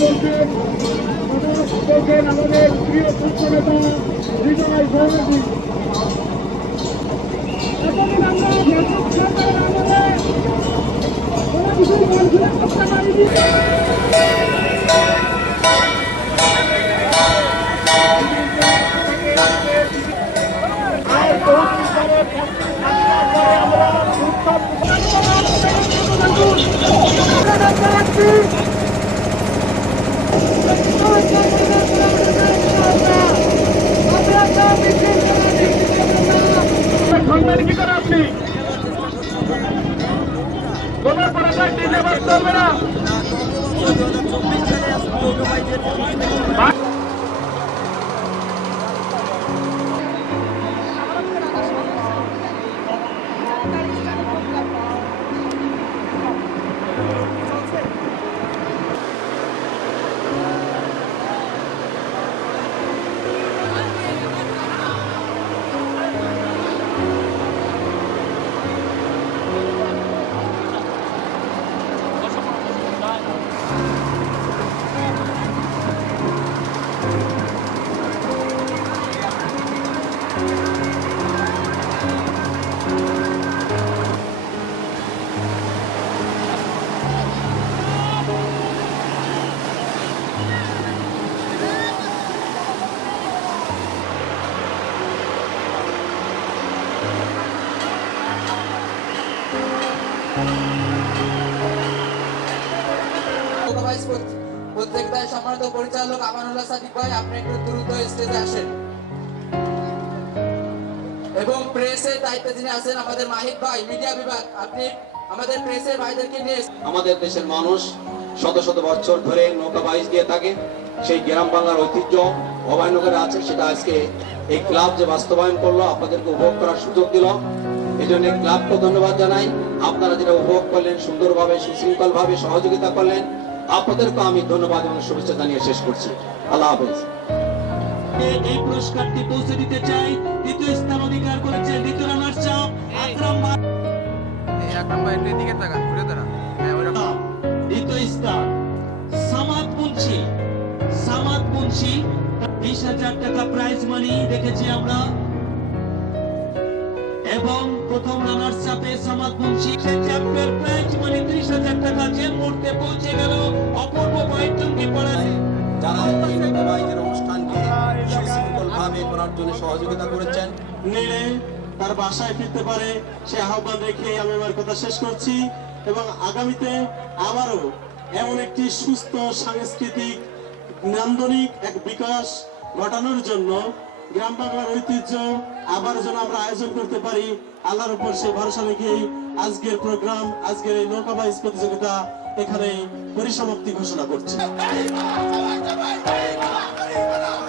বলছেন আমাদের প্রিয় ছাত্র নেতা হৃদয় সভাপতি। এতদিন আমরা সরকারের আমলে কোনো কিছুই কনফিডেন্স করতে পারিনি। কি করে আপনি তোমার পড়াশোনায় টিনে বাঁচতে হবে না। প্রত্যেকটাই সম্মানিত পরিচালক আমানুল্লাহ সাদিক ভাই, আপনি একটু দ্রুত স্টেজে আসেন। এবং প্রেসের দায়িত্বে যিনি আছেন আমাদের মাহিদ ভাই, মিডিয়া বিভাগ, আপনি আমাদের প্রেসের ভাইদেরকে নিয়ে। আমাদের দেশের মানুষ শত শত বছর ধরে নৌকা বাইচ দিয়ে থাকে। সেই গ্রাম বাংলার ঐতিহ্য অভয়নগরে আছে, সেটা আজকে এই ক্লাব যে বাস্তবায়ন করলো, আপনাদেরকে উপভোগ করার সুযোগ দিল, এই জন্য ক্লাবকে ধন্যবাদ জানাই। আপনারা যেটা উপভোগ করলেন, সুন্দরভাবে সুশৃঙ্খল ভাবে সহযোগিতা করলেন, আপনাদেরকে আমি ধন্যবাদ এবং শুভেচ্ছা জানিয়ে শেষ করছি। আল্লাহ হাফেজ। এই পুরস্কারটি পৌঁছে দিতে চাই। দ্বিতীয় স্থান অধিকার করেছে দ্বিতীয় রানার চাপ আকরাম ভাই। দ্বিতীয় স্থান সামাদ মুন্সি 20,000 টাকা প্রাইজ মানি রেখেছি আমরা। এবং প্রথম রানার চাপে Samad Munshi champion prize money 30,000 টাকা যে মুহূর্তে পৌঁছে গেল অপূর্ব বৈঠকি পড়ায়। যারা এই নৌকা বাইচের অনুষ্ঠানকে সুশৃঙ্খলভাবে করার জন্য সহযোগিতা করেছেন, নেড়ে তার বাসায় ফিরতে পারে সে আহ্বান রেখে আমি আমার কথা শেষ করছি। এবং আগামীতে আবারও এমন একটি সুস্থ সাংস্কৃতিক নান্দনিক এক বিকাশ ঘটানোর জন্য গ্রাম বাংলার ঐতিহ্য আবার যেন আমরা আয়োজন করতে পারি, আল্লাহর উপর সে ভরসা রেখেই আজকের প্রোগ্রাম, আজকের এই নৌকা বাইচ প্রতিযোগিতা এখানে পরিসমাপ্তি ঘোষণা করছি।